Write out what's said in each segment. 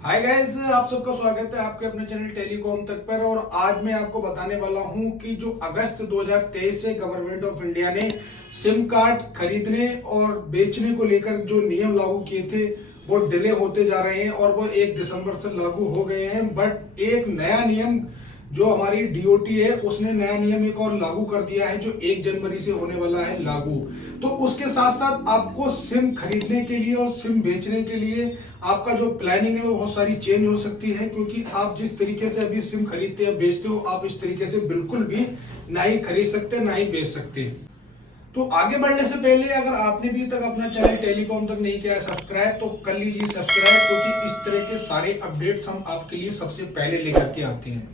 Hi guys, आप सबका स्वागत है आपके अपने चैनल टेलीकॉम तक पर। और आज मैं आपको बताने वाला हूं कि जो अगस्त 2023 से गवर्नमेंट ऑफ इंडिया ने सिम कार्ड खरीदने और बेचने को लेकर जो नियम लागू किए थे वो डिले होते जा रहे हैं और वो 1 दिसंबर से लागू हो गए हैं। बट एक नया नियम जो हमारी डीओटी है उसने नया नियम एक और लागू कर दिया है जो 1 जनवरी से होने वाला है लागू। तो उसके साथ साथ आपको सिम खरीदने के लिए और सिम बेचने के लिए आपका जो प्लानिंग है वो बहुत सारी चेंज हो सकती है, क्योंकि आप जिस तरीके से अभी सिम खरीदते या बेचते हो आप इस तरीके से बिल्कुल भी ना ही खरीद सकते ना ही बेच सकते। तो आगे बढ़ने से पहले अगर आपने भी तक अपना चैनल टेलीकॉम तक नहीं किया है सब्सक्राइब तो कर लीजिए सब्सक्राइब, क्योंकि इस तरह के सारे अपडेट्स हम आपके लिए सबसे पहले लेकर के आते हैं।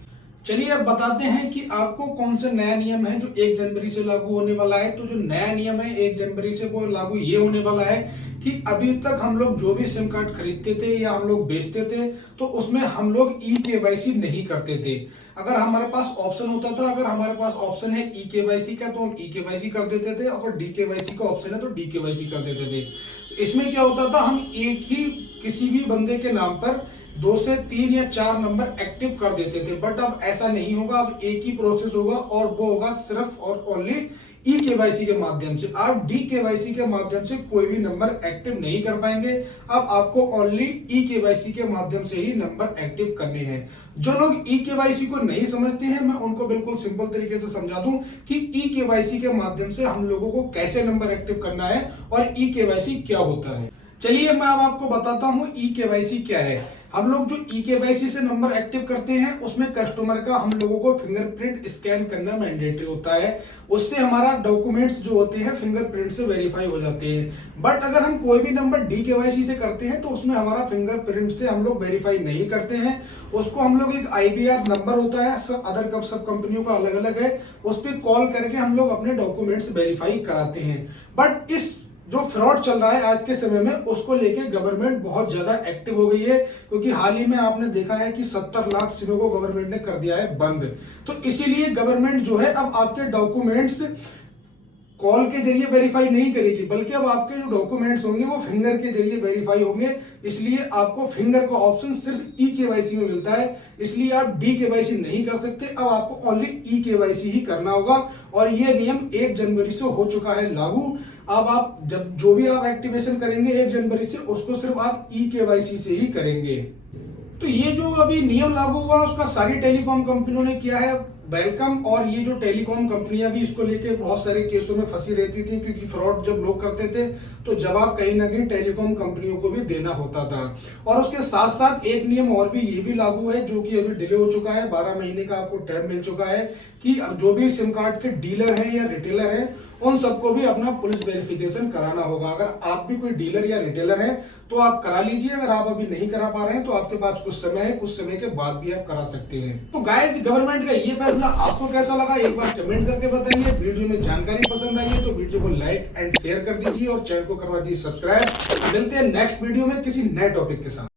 चलिए अब बताते हैं कि आपको कौन सा नया नियम है जो 1 जनवरी से लागू होने वाला है। तो जो नया नियम है 1 जनवरी से वो लागू ये होने वाला है कि अभी तक हम लोग जो भी सिम कार्ड खरीदते थे या हम लोग बेचते थे तो उसमें हम लोग ई केवाईसी नहीं करते थे। अगर हमारे पास ऑप्शन होता था, अगर हमारे पास ऑप्शन है ई केवाईसी का तो हम ई केवाईसी कर देते थे, अगर डी केवाईसी का ऑप्शन है तो डी केवाईसी कर देते थे। तो इसमें क्या होता था, हम एक ही किसी भी बंदे के नाम पर 2 से 3 या 4 नंबर एक्टिव कर देते थे। बट अब ऐसा नहीं होगा, अब एक ही प्रोसेस होगा और वो होगा सिर्फ और ओनली ई केवाईसी के माध्यम से। आप डी केवाईसी के माध्यम से कोई भी नंबर एक्टिव नहीं कर पाएंगे। अब आपको ओनली ई केवाईसी के माध्यम से ही नंबर एक्टिव करने हैं। जो लोग ई केवाईसी को नहीं समझते हैं मैं उनको बिल्कुल सिंपल तरीके से समझा दूं कि ई केवाईसी के माध्यम से हम लोगों को कैसे नंबर एक्टिव करना है और ई केवाईसी क्या होता है। चलिए मैं अब आपको बताता हूं ई केवाईसी क्या है। हम लोग जो ई केवाईसी से नंबर एक्टिव करते हैं उसमें कस्टमर का हम लोगों को फिंगरप्रिंट स्कैन करना मैंडेटरी होता है। उससे हमारा डॉक्यूमेंट्स जो होते हैं फिंगरप्रिंट से वेरीफाई हो जाते हैं। बट अगर हम कोई भी नंबर डी केवाईसी से करते हैं तो उसमें हमारा फिंगरप्रिंट से हम लोग वेरीफाई नहीं करते हैं। उसको हम लोग एक आईबीआर नंबर होता है, सब कंपनियों का अलग अलग है, उस पर कॉल करके हम लोग अपने डॉक्यूमेंट्स वेरीफाई कराते हैं। बट इस जो फ्रॉड चल रहा है आज के समय में उसको लेके गवर्नमेंट बहुत ज्यादा एक्टिव हो गई है, क्योंकि हाल ही में आपने देखा है कि 70 लाख सिमों को गवर्नमेंट ने कर दिया है बंद। तो इसीलिए गवर्नमेंट जो है अब आपके डॉक्यूमेंट्स कॉल के जरिए वेरीफाई नहीं करेगी, बल्कि अब आपके जो डॉक्यूमेंट्स होंगे वो फिंगर के जरिए वेरीफाई होंगे। इसलिए आपको फिंगर का ऑप्शन सिर्फ ई केवाईसी में मिलता है, इसलिए आप डी केवाईसी नहीं कर सकते। अब आपको ओनली ई केवाईसी ही करना होगा और ये नियम 1 जनवरी से हो चुका है लागू। अब आप जब जो भी आप एक्टिवेशन करेंगे 1 जनवरी से उसको सिर्फ आप ई केवाईसी से ही करेंगे। तो ये जो अभी नियम लागू हुआ उसका सारी टेलीकॉम कंपनियों ने किया है वेलकम। और ये जो टेलीकॉम कंपनियां भी इसको लेके बहुत सारे केसों में फंसी रहती थी, क्योंकि फ्रॉड जब लोग करते थे तो जवाब कहीं ना कहीं टेलीकॉम कंपनियों को भी देना होता था। और उसके साथ साथ एक नियम और भी ये भी लागू है जो कि अभी डिले हो चुका है, 12 महीने का आपको टाइम मिल चुका है कि जो भी सिम कार्ड के डीलर हैं या रिटेलर हैं उन सबको भी अपना पुलिस वेरिफिकेशन कराना होगा। अगर आप भी कोई डीलर या रिटेलर हैं तो आप करा लीजिए। अगर आप अभी नहीं करा पा रहे हैं तो आपके पास कुछ समय है, कुछ समय के बाद भी आप करा सकते हैं। तो गाइस, गवर्नमेंट का ये फैसला आपको कैसा लगा एक बार कमेंट करके बताइए। वीडियो में जानकारी पसंद आई है तो वीडियो को लाइक एंड शेयर कर दीजिए और चैनल को करवा दीजिए सब्सक्राइब। मिलते हैं नेक्स्ट वीडियो में किसी नए टॉपिक के साथ।